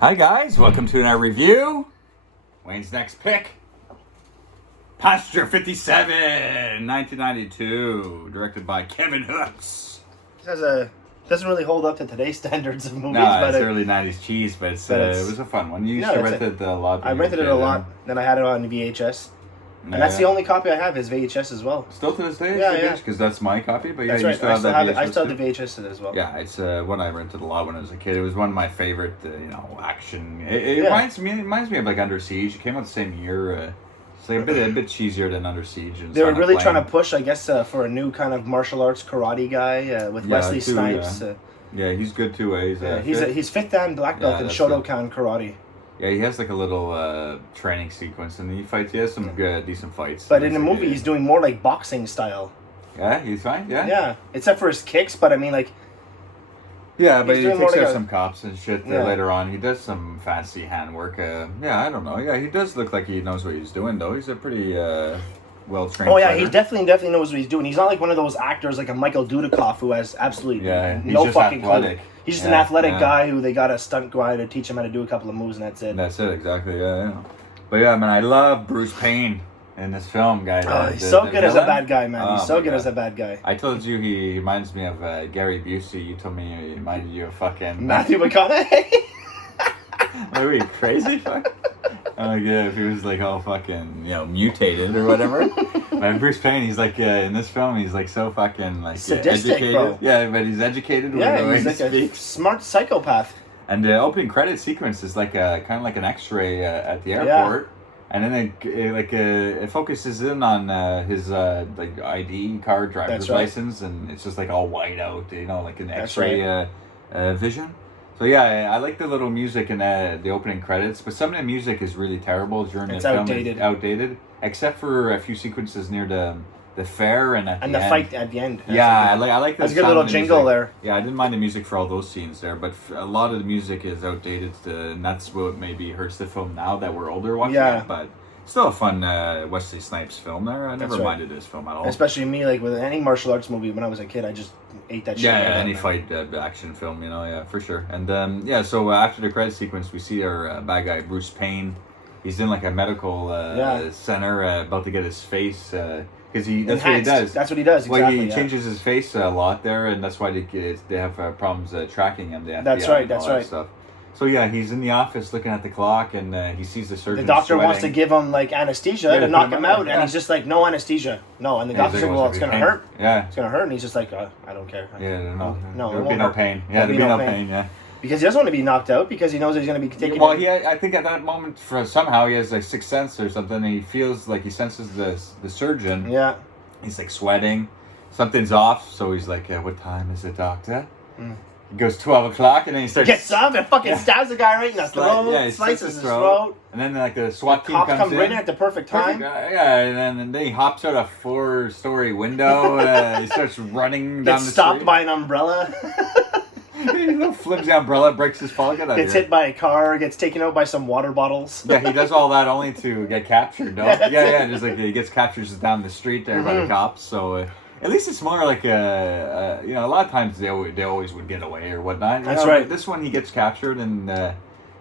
Hi guys, welcome to another review. Wayne's next pick. Passenger 57, 1992, directed by Kevin Hooks. Doesn't really hold up to today's standards of movies. No, but it's early 90s cheese, but it was a fun one. You used to rent it a lot. I rented it a lot, then I had it on VHS. And that's the only copy I have is VHS as well. Still to this day? Yeah. Because that's my copy, but that's you right. still have that VHS I still have the VHS as well. Yeah, it's one I rented a lot when I was a kid. It was one of my favorite, action. It reminds me of like Under Siege. It came out the same year. It's like a bit cheesier than Under Siege. They were really trying to push, I guess, for a new kind of martial arts karate guy with Wesley Snipes. Yeah, he's good too. He's fifth dan black belt in Shotokan karate. Yeah, he has like a little training sequence, and he has some good, decent fights. But in the movie, he's doing more like boxing style. Yeah, he's fine. Yeah. Yeah, except for his kicks, but I mean like. Yeah, but he takes out some cops and shit later on. He does some fancy handwork. I don't know. Yeah, he does look like he knows what he's doing, though. He's a pretty well-trained Oh, yeah, fighter. he definitely knows what he's doing. He's not like one of those actors like a Michael Dudikoff who has absolutely no fucking clue. He's just an athletic guy who they got a stunt guy to teach him how to do a couple of moves, and that's it. That's it, exactly, yeah. But yeah, man, I love Bruce Payne in this film, guy. He's so good as a bad guy, man. He's so good as a bad guy. I told you he reminds me of Gary Busey. You told me he reminded you of fucking... Matthew McConaughey? Are we crazy? Fuck. Oh yeah, if he was like all fucking, mutated or whatever. But Bruce Payne, he's like in this film, he's like so fucking like sadistic, educated. bro. Yeah, but he's educated. Yeah, he's like a smart psychopath. And the opening credit sequence is like kind of like an X-ray at the airport, and then it focuses in on his like ID card, driver's license, and it's just like all white out, like an X-ray vision. So yeah, I like the little music in the opening credits, but some of the music is really terrible during the film. It's outdated, except for a few sequences near the fair and at the end. Fight at the end. I like this. That's a good little jingle there. Yeah, I didn't mind the music for all those scenes there, but a lot of the music is outdated, and that's what maybe hurts the film now that we're older watching it. But still a fun Wesley Snipes film there. I never minded this film at all. Especially me, like with any martial arts movie when I was a kid, I just ate that shit. Yeah, any fight action film, for sure. And so after the credit sequence, we see our bad guy Bruce Payne. He's in like a medical center about to get his face because that's what he does. That's what he does. Exactly. Well, he changes his face a lot there, and that's why they have problems tracking him. The FBI that's right. And all that stuff. So yeah, he's in the office looking at the clock, and he sees the surgeon. The doctor sweating. wants to give him like anesthesia to knock him out, and he's just like, "No anesthesia, no." And the doctor's like, "Well, it's gonna hurt. Yeah, it's gonna hurt." And he's just like, "I don't care." No, there'll be no pain. Yeah, there'll be no pain. Yeah. Because he doesn't want to be knocked out because he knows he's going to be taken. Well, I think at that moment, somehow he has a sixth sense or something. And he feels like he senses the surgeon. Yeah. He's like sweating. Something's off. So he's like, "What time is it, doctor?" He goes 12 o'clock, and then he starts. Gets up and fucking stabs the guy right in the throat. Yeah, he slices his throat. And then like the SWAT team cops comes in. right in at the perfect time. And then he hops out a 4-story window. He starts running down the street. Gets stopped by an umbrella. He flips the umbrella, breaks his fall. Gets hit by a car, gets taken out by some water bottles. Yeah, he does all that only to get captured, no? Yeah, just like he gets captured just down the street there by the cops. So at least it's more like a lot of times they always would get away or whatnot. That's right. This one he gets captured and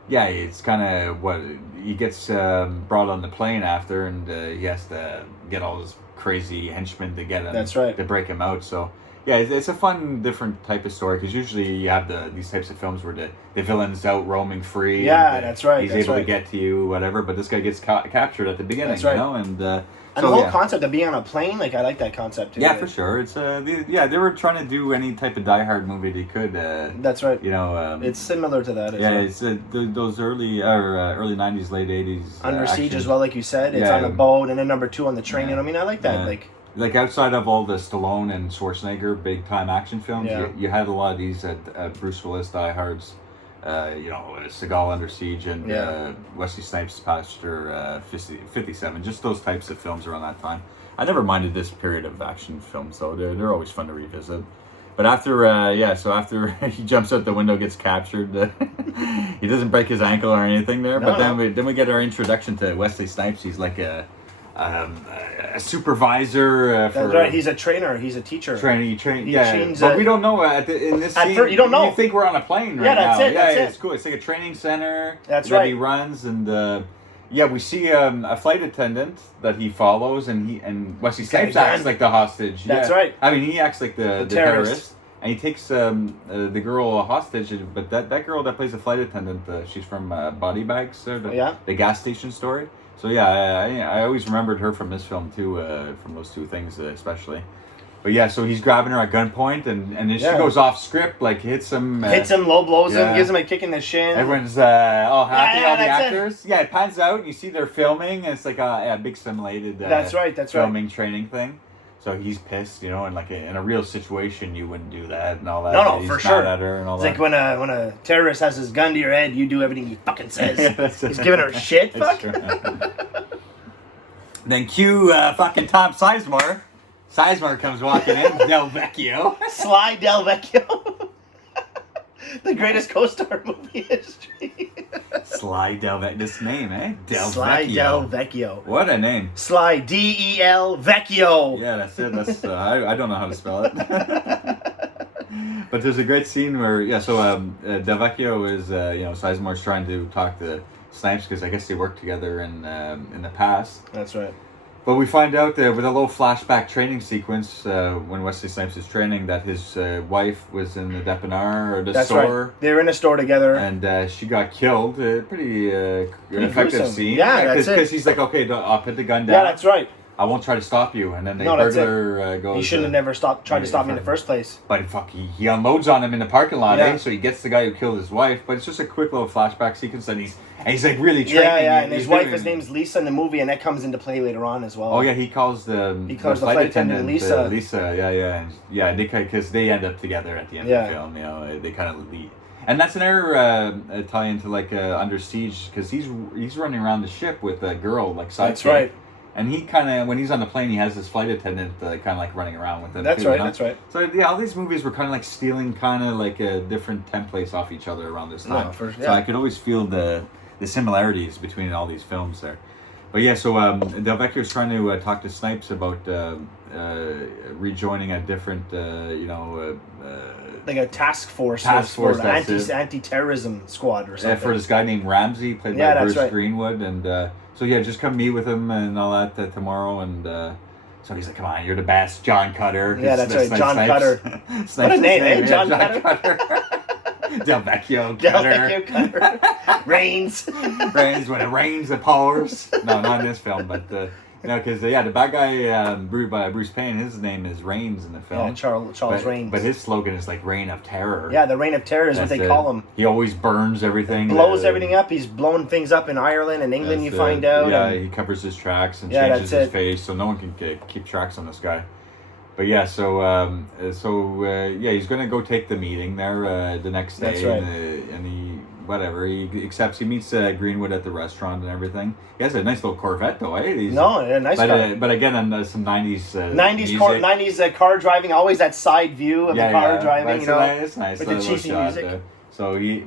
it's kind of what he gets brought on the plane after, and he has to get all his crazy henchmen to get him. That's right. To break him out. So. Yeah, it's a fun, different type of story because usually you have these types of films where the villain's out roaming free. Yeah, and, that's right. He's able to get to you, whatever. But this guy gets captured at the beginning, that's right. And the whole concept of being on a plane, like I like that concept too. Yeah, for sure. It's they were trying to do any type of Die Hard movie they could. That's right. It's similar to that. As well. It's those early 90s, late 80s. Under Siege as well, like you said. It's on a boat, and then number 2 on the train. I mean, I like that. Like outside of all the Stallone and Schwarzenegger big time action films, you had a lot of these Bruce Willis Die Hards, Seagal Under Siege and Wesley Snipes Passenger 57. Just those types of films around that time. I never minded this period of action films, though. They're always fun to revisit. But after after he jumps out the window, gets captured, he doesn't break his ankle or anything there. But then we get our introduction to Wesley Snipes. He's like a a supervisor. That's right. He's a trainer. He's a teacher. But we don't know in this scene. You don't know. You think we're on a plane right now. That's it's cool. It's like a training center. That's right. He runs and. We see a flight attendant that he follows, and Wesley Snipes acts like the hostage. That's right. I mean, he acts like the terrorist, and he takes the girl hostage. But that girl that plays the flight attendant, she's from Body Bags, the gas station story. So I always remembered her from this film too, from those two things especially. But so he's grabbing her at gunpoint, and then she goes off script, like hits him, low blows him, gives him a kick in the shin. Everyone's all happy, all the actors. It pans out, and you see they're filming, and it's like a big simulated that's right. filming training thing. So he's pissed, and like in a real situation, you wouldn't do that and all that. No, for sure. At her and all it's like when a terrorist has his gun to your head, you do everything he fucking says. He's giving her shit, fuck. Then cue fucking Tom Sizemore. Sizemore comes walking in, Del Vecchio. Sly Del Vecchio. The greatest co-star movie history. Sly Del Vecchio. This name, Del Sly Vecchio. Del Vecchio. What a name. Sly Del Vecchio. Yeah, that's it. That's I don't know how to spell it. But there's a great scene where, Del Vecchio is, Sizemore's trying to talk to Snipes because I guess they worked together in the past. That's right. But we find out with a little flashback training sequence when Wesley Snipes is training that his wife was in the dépanneur or the store. Right. They were in a store together. And she got killed. Pretty effective gruesome. Scene. Yeah, that's it. Because he's like, okay, I'll put the gun down. Yeah, that's right. I won't try to stop you. And then the burglar goes... He shouldn't have never tried to stop me in the first place. But he unloads on him in the parking lot, So he gets the guy who killed his wife. But it's just a quick little flashback sequence and he's like really training. Yeah, and his wife, his name's Lisa in the movie, and that comes into play later on as well. Oh yeah, he calls the flight attendant Lisa. Because they end up together at the end of the film. They kind of lead. And that's another tie-in to like Under Siege, because he's running around the ship with a girl like sidekick. That's right. And he kind of, when he's on the plane, he has this flight attendant kind of like running around with him. That's right, that's right. So all these movies were kind of like stealing kind of like different templates off each other around this time. So I could always feel the similarities between all these films there. But Del Vecchio's trying to talk to Snipes about rejoining a different, like a task force anti-terrorism squad or something. For this guy named Ramsey, played by Bruce Greenwood, and just come meet with him and all that tomorrow, and so he's like, come on, you're the best, John Cutter. Yeah, that's right, John Cutter. What a name, John Cutter. Del Vecchio Cutter. Rains when it rains, it pours. No, not in this film, but because the bad guy brewed by Bruce Payne, his name is Rains in the film. Yeah, Charles Rains. But his slogan is like Reign of Terror. Yeah, the Reign of Terror is what they call him. He always burns everything. Blows everything up. He's blowing things up in Ireland and England, you find out. Yeah, he covers his tracks and changes his face, so no one can keep tracks on this guy. But he's going to go take the meeting there the next day. That's right. And he accepts. He meets Greenwood at the restaurant and everything. He has a nice little Corvette though, nice car. But again, on some 90s 90s car driving, always that side view of the car driving, it's nice. With the cheesy music.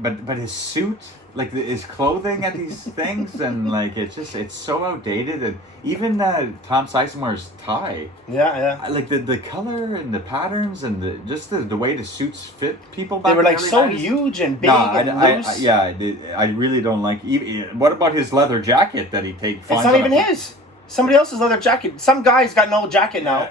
But his suit, like his clothing at these things, and like it's so outdated, and even Tom Sizemore's tie. Yeah. Like the color and the patterns and the way the suits fit people back. They were like so huge and big and loose. I really don't like. What about his leather jacket that he takes? It's not even his. Somebody else's leather jacket. Some guy's got no jacket now.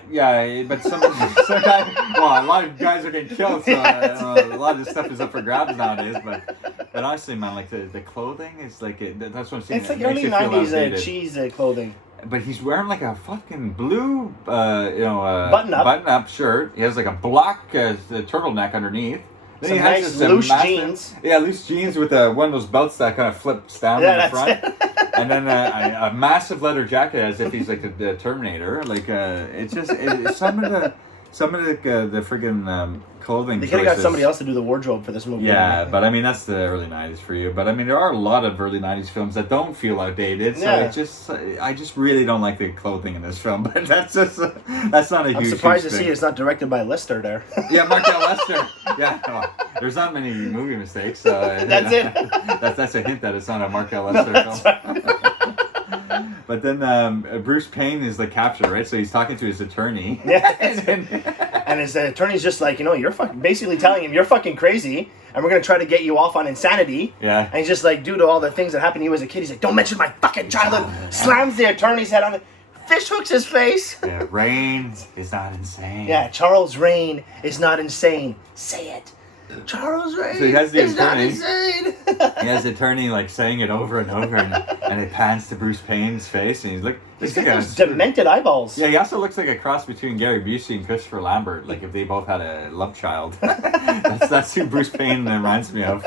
But some guys, a lot of guys are getting killed, so a lot of this stuff is up for grabs nowadays. But honestly, man, like the clothing is like that's what I'm saying. It's like early 90s cheese clothing. But he's wearing like a fucking blue, button-up shirt. He has like a black turtleneck underneath. Then he has nice loose jeans. Yeah, loose jeans with one of those belts that kind of flips down in the front. And then a massive leather jacket as if he's like the Terminator. Like it's just some of the friggin' clothing. They could have got somebody else to do the wardrobe for this movie. Yeah, but I mean that's the early '90s for you. But I mean there are a lot of early '90s films that don't feel outdated. So I just really don't like the clothing in this film. But that's not a huge. I'm surprised to see it's not directed by Lester there. Yeah, Markel Lester. Yeah, there's not many movie mistakes. That's it. That's a hint that it's not a Markel Lester film. But then Bruce Payne is like captured, right? So he's talking to his attorney. Yeah. And his attorney's just like, you're fucking, basically telling him you're fucking crazy, and we're gonna try to get you off on insanity. Yeah. And he's just like, due to all the things that happened to you as a kid, he's like, don't mention my fucking childhood. Slams the attorney's head on it. Fish hooks his face. Yeah, Rain is not insane. Yeah, Charles Rain is not insane. Say it. Charles Rain so he has the is attorney. not insane. He has the attorney like saying it over and over, and it pans to Bruce Payne's face, and he's got those demented eyeballs. Yeah, he also looks like a cross between Gary Busey and Christopher Lambert, like if they both had a love child. that's who Bruce Payne reminds me of.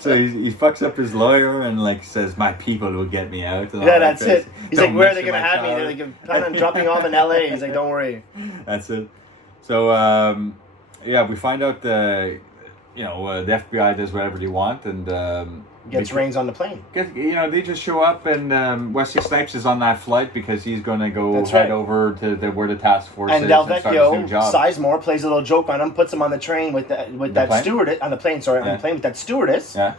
So he fucks up his lawyer and like says, "My people will get me out." And yeah, that's it. He's like, "Where are they gonna have me? They're like, plan on dropping off in L.A." He's like, "Don't worry." That's it. So yeah, we find out the FBI does whatever they want, and gets Rains on the plane. They just show up, and Wesley Snipes is on that flight because he's going to go head over to where the task force and is. Del Vecchio, Sizemore, plays a little joke on him, puts him on the train with that stewardess on the plane. Sorry, on the plane with that stewardess. Yeah.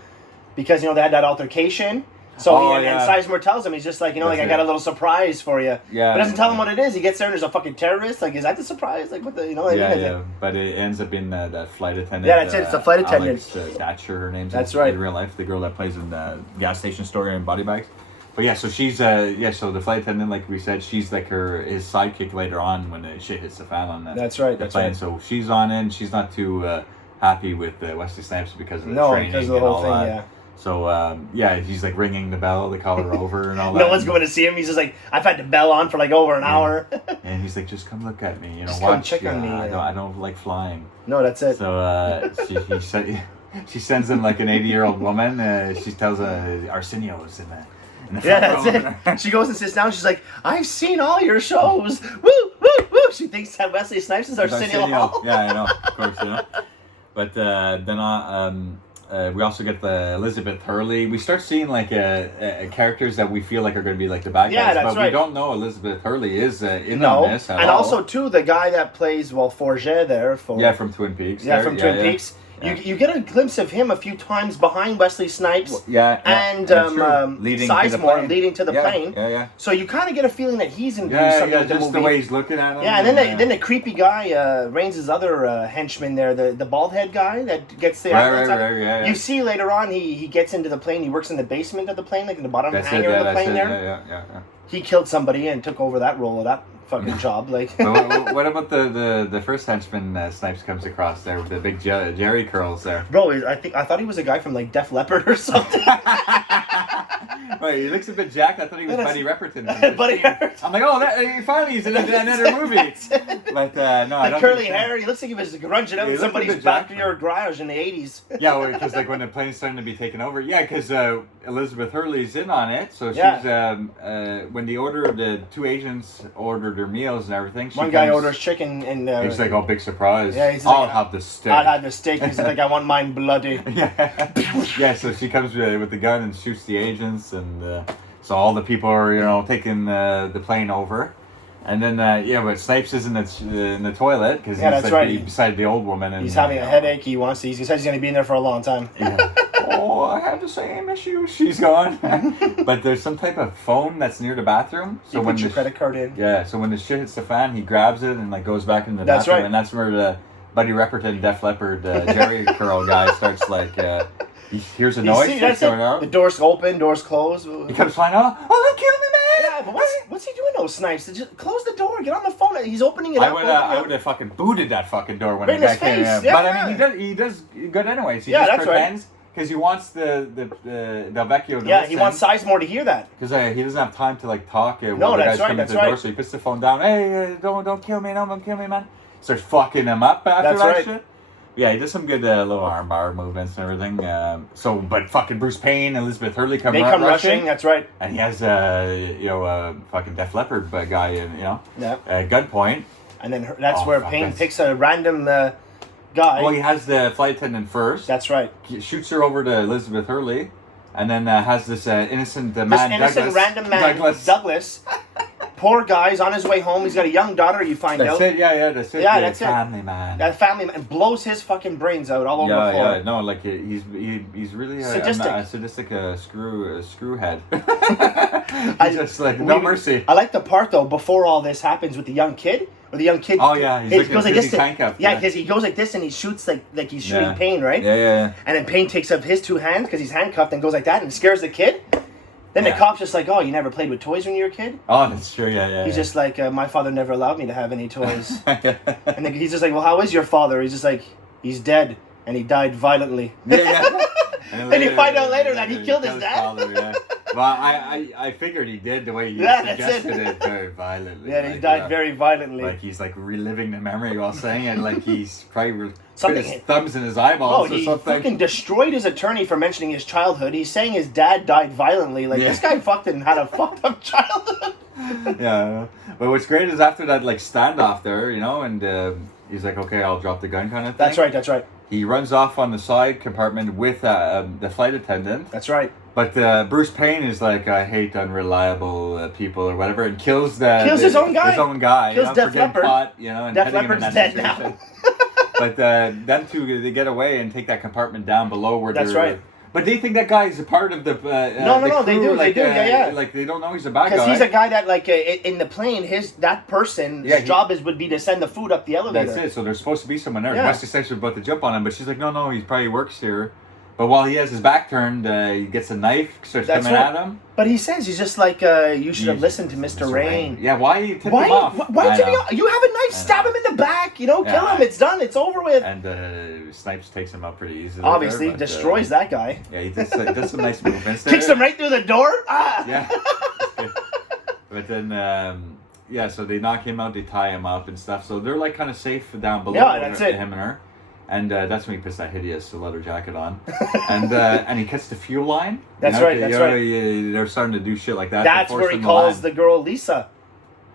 Because they had that altercation. So and Sizemore tells him, he's just like, I got a little surprise for you. Yeah. But doesn't tell him what it is. He gets there and there's a fucking terrorist. Like, is that the surprise? Like, what the, Yeah. But it ends up being that flight attendant. Yeah, that's it. It's the flight attendant. Alex Thatcher, her name's that's right. In real life, the girl that plays in the gas station story and Body Bags. But yeah, so she's so the flight attendant, like we said, she's like his sidekick later on when the shit hits the fan on that. That's right. That's plane. right. So she's on in. She's not too happy with Wesley Snipes because of the training because of the whole thing. Yeah. So, he's like ringing the bell to call her over and all that. No one's going to see him. He's just like, I've had the bell on for like over an hour. And he's like, just come look at me. Just watch. Come check on me. I don't like flying. No, that's it. So, she sends him like an 80-year-old woman. She tells Arsenio's in the front row. That's it. She goes and sits down. She's like, I've seen all your shows. Woo, woo, woo. She thinks that Wesley Snipes is Arsenio Hall. Yeah, I know. Of course, But then we also get the Elizabeth Hurley. We start seeing like characters that we feel like are going to be like the bad guys, that's but right. we don't know Elizabeth Hurley is in on this at and all. also too the guy that plays Forget there from Twin Peaks. Twin Peaks. You get a glimpse of him a few times behind Wesley Snipes. And Sizemore leading to the plane. Yeah. So you kind of get a feeling that he's in something with the movie. Just the way he's looking at him. Yeah, and then the creepy guy, Rains' other henchman there, the bald head guy that gets there. Right. You see later on he gets into the plane. He works in the basement of the plane, like in the bottom hangar of the plane there. Yeah. He killed somebody and took over that role of that fucking job. Like, what about the first henchman Snipes comes across there with the big Jerry curls there? Bro, I thought he was a guy from like Def Leppard or something. Wait, he looks a bit jacked. I thought he was Buddy Repperton. I'm like, finally he's in another movie. But no, I don't. Curly hair. He looks like he was grunging out in somebody's backyard garage in the 80s. Yeah, because like when the plane's starting to be taken over. Yeah, because Elizabeth Hurley's in on it. So she's when the two Asians ordered their meals and everything. One guy orders chicken and he's like, "Oh, big surprise! Yeah, he's I'll have the steak. I'll have the steak." He's like, "I want mine bloody." Yeah. So she comes with the gun and shoots the agents, and so all the people are taking the plane over. And then, but Snipes is in the toilet because he's beside the old woman. And he's having a headache. He says he's going to be in there for a long time. Yeah. Oh, I had the same issue. She's gone. But there's some type of phone that's near the bathroom. So you put your credit card in. Yeah, so when the shit hits the fan, he grabs it and like goes back into the bathroom. Right. And that's where the Buddy Repperton, Def Leppard, Jerry Curl guy starts like... he hears a noise. The door's open, door's closed. He comes flying out. Oh, they're killing me, man! Yeah, but what's he doing, those Snipes? Just close the door, get on the phone. He's opening it up. I would have fucking booted that fucking door when right the guy came in. But I mean, he does good anyways. He just pretends because he wants the Del Vecchio to listen. He wants Sizemore to hear that. Because he doesn't have time to like talk while no, the guy's coming to the door, so he puts the phone down. Hey, don't kill me, don't kill me, man. Starts fucking him up after that shit. Yeah, he does some good little armbar movements and everything. But fucking Bruce Payne and Elizabeth Hurley come rushing. That's right. And he has fucking Def Leppard guy, gunpoint. And then that's where Payne picks a random guy. Well, he has the flight attendant first. That's right. He shoots her over to Elizabeth Hurley, and then has this innocent man, random man, Douglas, Poor guy's on his way home. He's got a young daughter. You find out. That's it. Yeah, that's it. Yeah, that's family man. That family man blows his fucking brains out all over the floor. Yeah, no, like he's really sadistic. Sadistic screw head. He's just like no mercy. I like the part though before all this happens with the young kid. Or the young kid. Oh yeah, he goes like this. Yeah, because he goes like this and he shoots like he's shooting Payne, right? Yeah. And then Payne takes up his two hands because he's handcuffed and goes like that and scares the kid. Then the cop's just like, oh, you never played with toys when you were a kid? Oh, that's true, yeah. He's just like, my father never allowed me to have any toys. And then he's just like, well, how is your father? He's just like, he's dead, and he died violently. Yeah. And you find out later that he killed his dad. Father, yeah. Well, I figured he did the way you suggested it very violently. Yeah, he died very violently. Like he's like reliving the memory while saying it, like he's probably something his thumbs in his eyeballs or something. He fucking destroyed his attorney for mentioning his childhood. He's saying his dad died violently. Like this guy fucking had a fucked up childhood. Yeah, but what's great is after that like standoff there, and he's like, okay, I'll drop the gun kind of thing. That's right. He runs off on the side compartment with the flight attendant. That's right. But Bruce Payne is like, I hate unreliable people or whatever, and kills his own guy. Kills Def Leppard. Caught, and Def Leppard's dead now. But them two, they get away and take that compartment down below where That's right. But they think that guy is a part of the No, they do, yeah. Like they don't know he's a bad guy. Because he's a guy that like in the plane, that person's job would be to send the food up the elevator. That's it. So there's supposed to be someone there. Yeah. Wesley Snipes was about to jump on him, but she's like, no, he probably works here. But while he has his back turned, he gets a knife, starts coming at him. But he says he's just like, you should have listened to Mr. Rain. Yeah, why you tip him off? Why tip him off? You have a knife, stab him in the back, kill him, it's done, it's over with. And Snipes takes him up pretty easily. Obviously, destroys that guy. Yeah, he does some nice movements there. Kicks him right through the door. Ah! Yeah. But then, so they knock him out, they tie him up and stuff. So they're like kind of safe down below. Yeah, that's it. Him and her. And that's when he puts that hideous leather jacket on, and he cuts the fuel line. That's right. They're starting to do shit like that. That's where he calls the girl Lisa.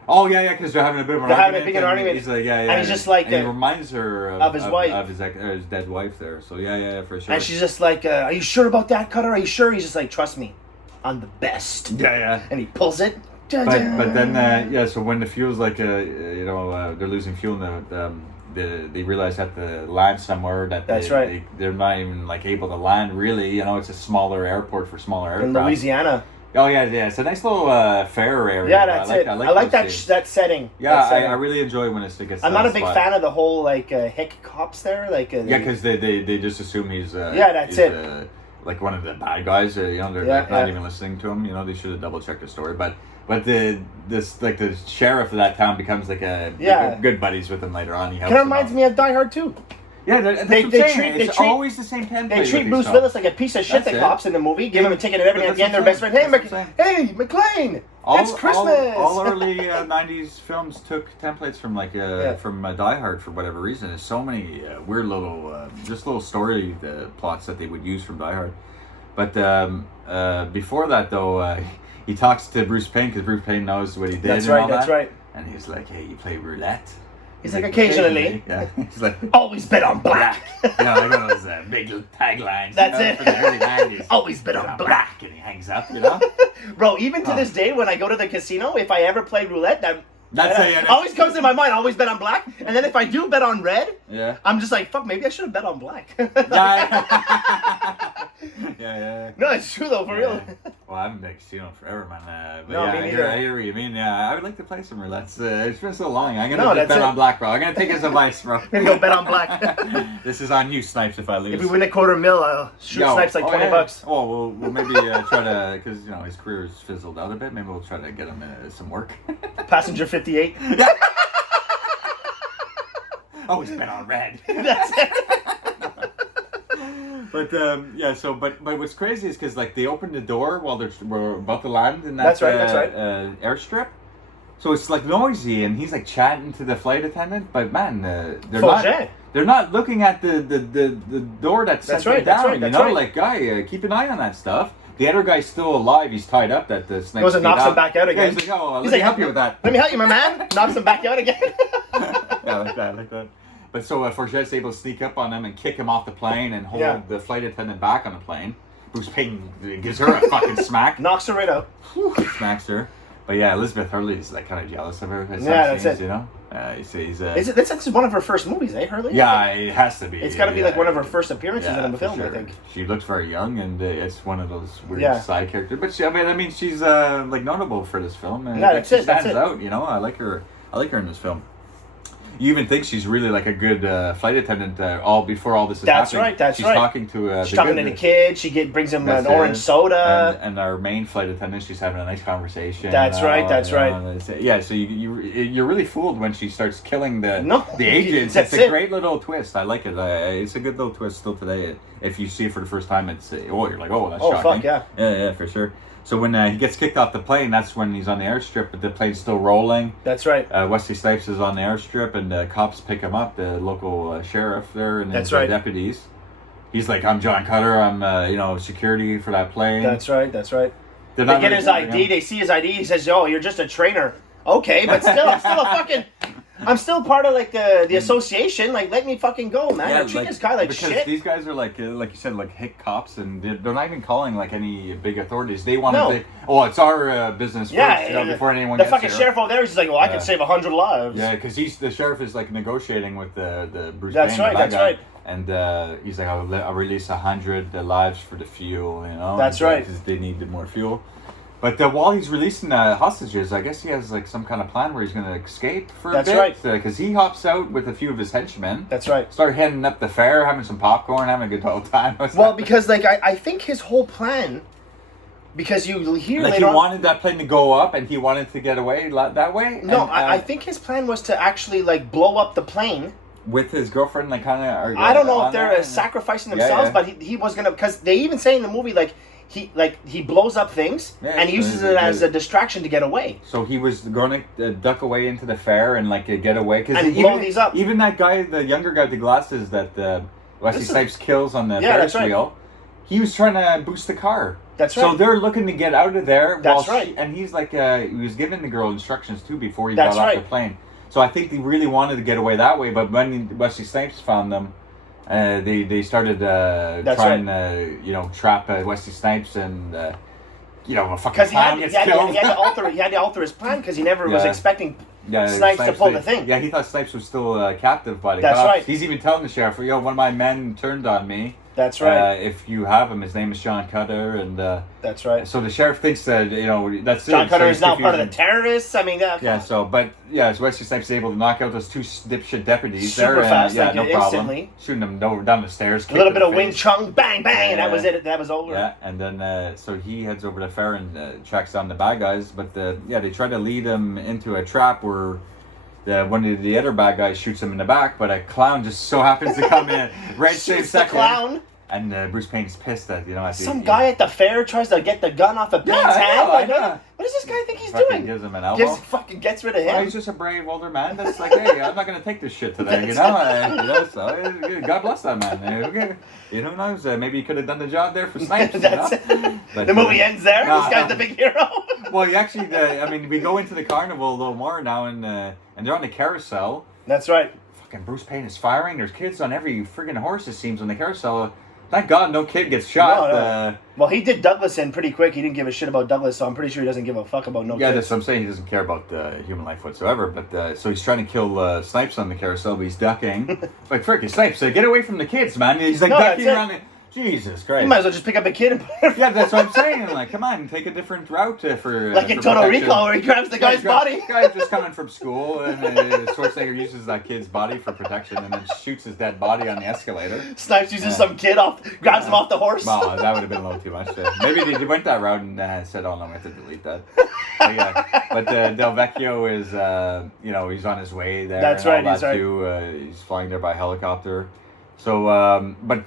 Oh yeah, because they're having a bit of an argument. Having a big argument. He's like, and he's just like, and he reminds her of his wife, of his dead wife there. So yeah, for sure. And she's just like, are you sure about that, Cutter? Are you sure? He's just like, trust me, I'm the best. Yeah. And he pulls it. But then so when the fuel's like they're losing fuel and they realize that the land somewhere that they're not even like able to land really. It's a smaller airport for smaller aircraft. In Louisiana. Oh yeah, it's a nice little fair area. Yeah, that's it. I like that setting. Yeah, I really enjoy when it gets. I'm not a big fan of the whole like hick cops there, like. Because they just assume he's. That's it. Like one of the bad guys, they're not even listening to him. They should have double checked the story, but the sheriff of that town becomes like good buddies with him later on. He helps. Kind of reminds me of Die Hard 2. Yeah, they treat always the same template. They treat Bruce Willis like a piece of shit. The cops in the movie give him a ticket and everything. At the end, they're best friend. Hey, McClane, it's Christmas. All early '90s films took templates from from Die Hard for whatever reason. There's so many weird little little story plots that they would use from Die Hard. But before that, though, he talks to Bruce Payne because Bruce Payne knows what he did. That's right. And he's like, "Hey, you play roulette?" He's like, occasionally. Yeah. He's like, always bet on black. Like one of those big taglines. That's it. From the early 90s. Always bet on black. And he hangs up, Bro, even to this day, when I go to the casino, if I ever play roulette, that always comes to my mind, always bet on black. And then if I do bet on red, I'm just like, fuck, maybe I should have bet on black. Yeah. No, it's true though, for real. Well, I haven't been casino forever, man. But me neither. I hear what you mean. Yeah, I would like to play some roulette. It's been so long. I'm gonna bet on black, bro. I'm gonna take his advice, bro. I'm gonna go bet on black. This is on you, Snipes. If I lose, if we win $250,000, I'll shoot Snipes like $20. Oh, we'll maybe try to, because his career's fizzled out a bit. Maybe we'll try to get him some work. Passenger 58. Always bet on red. That's it. But but what's crazy is because they opened the door while we're about to land in that airstrip, so it's like noisy and he's like chatting to the flight attendant. But man, they're not looking at the door that's sent down. That's right. Like guy, keep an eye on that stuff. The other guy's still alive. He's tied up. That the snake goes and knocks him back out again. Yeah, he's like, let me help you with that. Let me help you, my man. Knocks him back out again. Yeah, like that. But so Forget's able to sneak up on him and kick him off the plane and hold the flight attendant back on the plane. Bruce Payne gives her a fucking smack. Knocks her right out. Smacks her. But yeah, Elizabeth Hurley's like kind of jealous of her. That's it. You know, he's that's one of her first movies, Hurley? Yeah, it has to be. It's got to be like one of her first appearances in a film, I think. She looks very young, and it's one of those weird side characters. But she's like notable for this film, and she stands out. You know, I like her in this film. You even think she's really like a good flight attendant before all this is happening. That's she's right. Talking to she's talking to the kid. She brings him an orange soda. And our main flight attendant, she's having a nice conversation. That's right. Yeah, so you're really fooled when she starts killing the agents. It's a great little twist. I like it. It's a good little twist still today. If you see it for the first time, it's you're like, that's shocking. Fuck yeah. Yeah, for sure. So when he gets kicked off the plane, that's when he's on the airstrip, but the plane's still rolling. That's right. Wesley Snipes is on the airstrip, and the cops pick him up, the local sheriff there, and his deputies. He's like, I'm John Cutter, I'm security for that plane. That's right. They get his ID, they see his ID, he says, you're just a trainer. Okay, but still, I'm still part of like the association. Like, let me fucking go, man. Yeah, treat this guy like because shit. These guys are like you said, like hick cops, and they're not even calling like any big authorities. They want to say, it's our business first, before anyone gets here. The fucking sheriff over there, he's like, I can save 100 lives. Yeah, because the sheriff is like negotiating with the Bruce Payne. That's right. And he's like, I'll release 100 lives for the fuel, you know. That's right. Because they need more fuel. But while he's releasing hostages, I guess he has like some kind of plan where he's going to escape for a bit. That's right. Because he hops out with a few of his henchmen. That's right. Start heading up the fair, having some popcorn, having a good old time. Because like I think his whole plan, because you hear like later he wanted that plane to go up and he wanted to get away that way. No, I think his plan was to actually like blow up the plane. With his girlfriend, like kind of. I don't know if they're sacrificing themselves, but he was gonna, because they even say in the movie like he blows up things and uses it as a distraction to get away. So he was going to duck away into the fair and like get away and blow these up. Even that guy, the younger guy with the glasses that Wesley Snipes kills on the Ferris wheel, he was trying to boost the car. That's right. So they're looking to get out of there. That's right. And he's like, he was giving the girl instructions too before he got off the plane. So I think they really wanted to get away that way, but when Wesley Snipes found them, they started trying to trap Wesley Snipes and a fucking clown gets killed. He had to alter his plan because he never was expecting Snipes to pull the thing. Yeah, he thought Snipes was still captive by the cops. Right. He's even telling the sheriff, one of my men turned on me. That's right. If you have him, his name is John Cutter, and that's right. So the sheriff thinks that that's John Cutter is now part of the terrorists. I mean, so Wesley Snipes is able to knock out those two dipshit deputies. Super fast, no problem. Instantly. Shooting them down the stairs. A little bit of Wing Chun, bang, bang, and that was it. That was over. Yeah, and then so he heads over to the fair and tracks down the bad guys, but they try to lead him into a trap where. One of the other bad guys shoots him in the back, but a clown just so happens to come in right same second. Clown. And Bruce Payne's pissed at some guy at the fair tries to get the gun off of Payne's hand. What does this guy think he's doing? Gives him an elbow. Fucking gets rid of him. Well, he's just a brave older man that's like, hey, I'm not going to take this shit today, so God bless that man. Okay. Who knows? Maybe he could have done the job there for Snipes. But, the movie ends there. This guy's the big hero. Well, you actually, we go into the carnival a little more now, and they're on the carousel. That's right. Fucking Bruce Payne is firing. There's kids on every friggin' horse, it seems, on the carousel. Thank God no kid gets shot. No. Well, he did Douglas in pretty quick. He didn't give a shit about Douglas, so I'm pretty sure he doesn't give a fuck about no kids. Yeah, that's what I'm saying. He doesn't care about human life whatsoever. But so he's trying to kill Snipes on the carousel, but he's ducking. Like, frickin' Snipes, get away from the kids, man. He's like ducking around the... Jesus Christ. You might as well just pick up a kid and put it. Yeah, that's what I'm saying. Like, come on, take a different route for like in Total Recall, where he grabs the guy's body. The guy's just coming from school, and Schwarzenegger uses that kid's body for protection, and then shoots his dead body on the escalator. Snipes uses some kid grabs him off the horse. Well, that would have been a little too much. Maybe they went that route and said, "Oh no, I have to delete that." But Del Vecchio is, he's on his way there. That's right. He's right. He's flying there by helicopter. So, but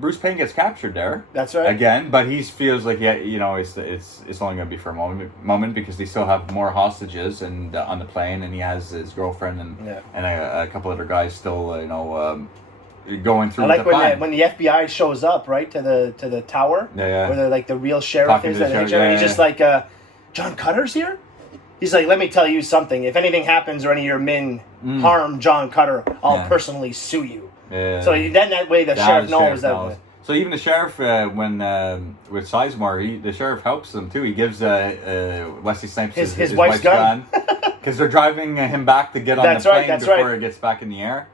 Bruce Payne gets captured there. That's right. Again, but he feels like it's only going to be for a moment because they still have more hostages and on the plane, and he has his girlfriend and a couple other guys still going through. I like when the FBI shows up right to the tower where the real sheriff is, and he's just like, John Cutter's here. He's like, let me tell you something. If anything happens or any of your men harm John Cutter, I'll personally sue you. Yeah. So then that way the sheriff knows that. So even the sheriff, when with Sizemore, the sheriff helps them too. He gives Wesley Snipes his wife's gun because they're driving him back to get on the plane before it gets back in the air.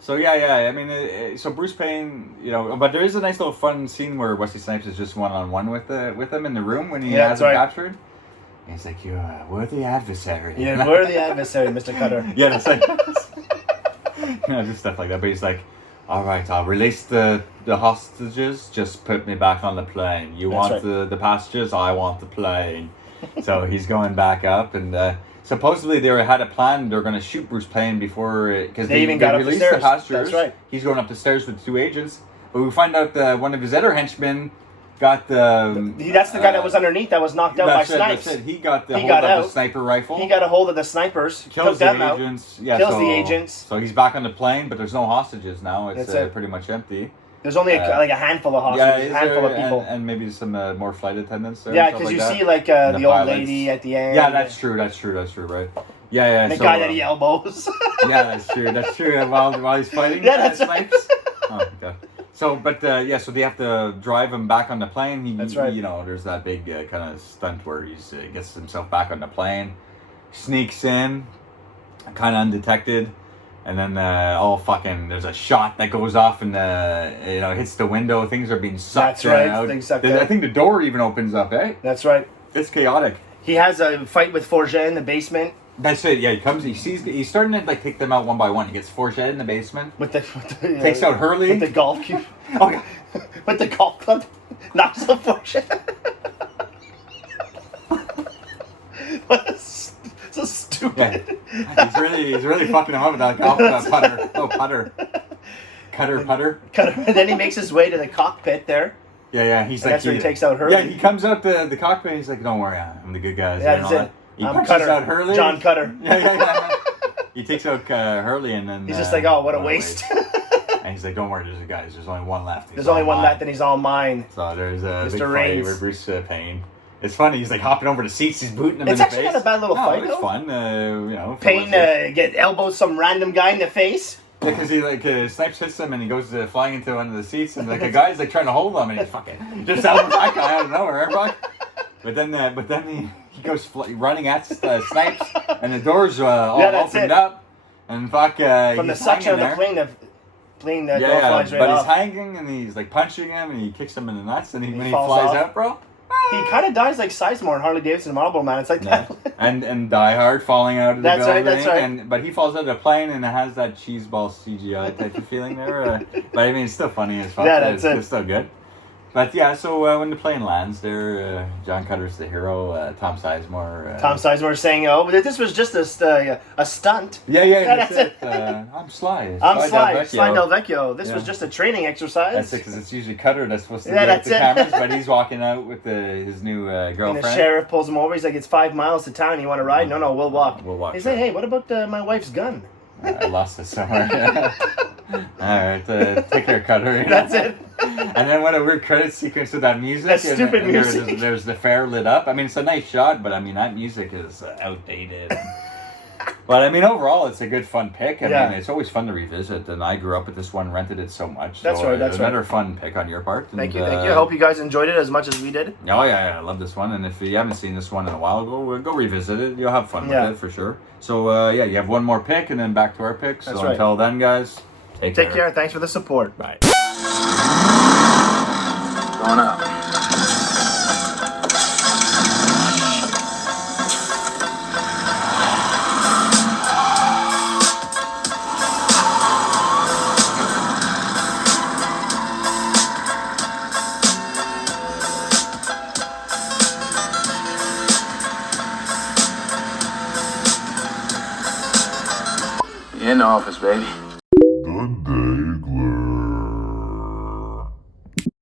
So yeah. I mean, so Bruce Payne, but there is a nice little fun scene where Wesley Snipes is just one-on-one with him in the room when he has him captured. And he's like, "You're a worthy adversary." You're a worthy adversary, Mr. Cutter. Yeah, that's like, just stuff like that. But he's like, "All right, I'll release the hostages. Just put me back on the plane. You want the passengers? I want the plane." So he's going back up, and supposedly they had a plan. They're going to shoot Bruce Payne before because they even got up the stairs. The passengers. That's right. He's going up the stairs with 2 agents, but we find out that one of his other henchmen got the. That's the guy that was underneath that was knocked out by Snipes. That's it. He got hold of the sniper rifle. He got a hold of the snipers. Kills the agents. Yeah, kills the agents. So he's back on the plane, but there's no hostages now. It's pretty much empty. There's only a handful of hostages, a handful of people. And maybe some more flight attendants there. Yeah, because you see the old lady at the end. Yeah, that's true, right. Yeah. The guy that he elbows. Yeah, that's true. While he's fighting. Yeah, that's Snipes. Oh, God. So, but so they have to drive him back on the plane. That's right. There's that big kind of stunt where he gets himself back on the plane, sneaks in, kind of undetected, and then there's a shot that goes off and hits the window. Things are being sucked out. Things sucked out. I think the door even opens up. That's right. It's chaotic. He has a fight with Forget in the basement. That's it. Yeah, he comes. He's starting to take them out one by one. He gets Forget in the basement. With the takes out Hurley with the golf cube. Okay. With the golf club, knocks out Forget. So stupid. Yeah. He's really fucking him up with that golf putter. Oh, putter. Cutter. And then he makes his way to the cockpit there. Yeah. He's that's where he takes out Hurley. Yeah, he comes out the cockpit. He's like, "Don't worry, I'm the good guys." Yeah, that's it. He punches out Hurley. John Cutter. Yeah. He takes out Hurley and then... He's just like, "Oh, what a waste." And he's like, "Don't worry, there's only one left. There's only one left and he's all mine." So there's a big fight with Bruce Payne. It's funny, he's like hopping over the seats, he's booting him in the face. It's actually not a bad little fight, it's fun, Payne elbows some random guy in the face. Yeah, because he Snipes hits him and he goes flying into one of the seats and a guy's trying to hold him and he's fucking just elbows that guy out of nowhere, But then he goes running at Snipes, and the doors all opened up, and from the suction of the plane, the door flies right off. But he's hanging, and he's like punching him, and he kicks him in the nuts, and when he flies out, bro. He kind of dies like Sizemore and Harley Davidson Marlboro Man. It's like that. And Die Hard falling out of the building. That's right. But he falls out of the plane, and it has that cheeseball CGI type of feeling there. But I mean, it's still funny as fuck. Yeah, it's still good. But yeah, so when the plane lands, there, John Cutter's the hero. Tom Sizemore. Tom Sizemore saying, "Oh, this was just a stunt." Yeah, that's it. I'm Sly. I'm Sly Del Vecchio. This was just a training exercise. That's it, because it's usually Cutter that's supposed to get out the cameras, but he's walking out with his new girlfriend. And the sheriff pulls him over. He's like, "It's 5 miles to town. You want to ride?" No, we'll walk. We'll walk. He's like, "Hey, what about my wife's gun?" I lost it somewhere. Alright, take care, Cutter. That's it. And then what a weird credit sequence with that music. That stupid music. There's the fair lit up. I mean, it's a nice shot, but I mean, that music is outdated. But I mean, overall, it's a good, fun pick. I mean, it's always fun to revisit. And I grew up with this one, rented it so much. That's right. Another fun pick on your part. And, thank you. I hope you guys enjoyed it as much as we did. Oh yeah, I love this one. And if you haven't seen this one in a while, go revisit it. You'll have fun with it for sure. So you have one more pick, and then back to our picks. So until then, guys, take care. Thanks for the support. Bye. Going up. In the office, baby.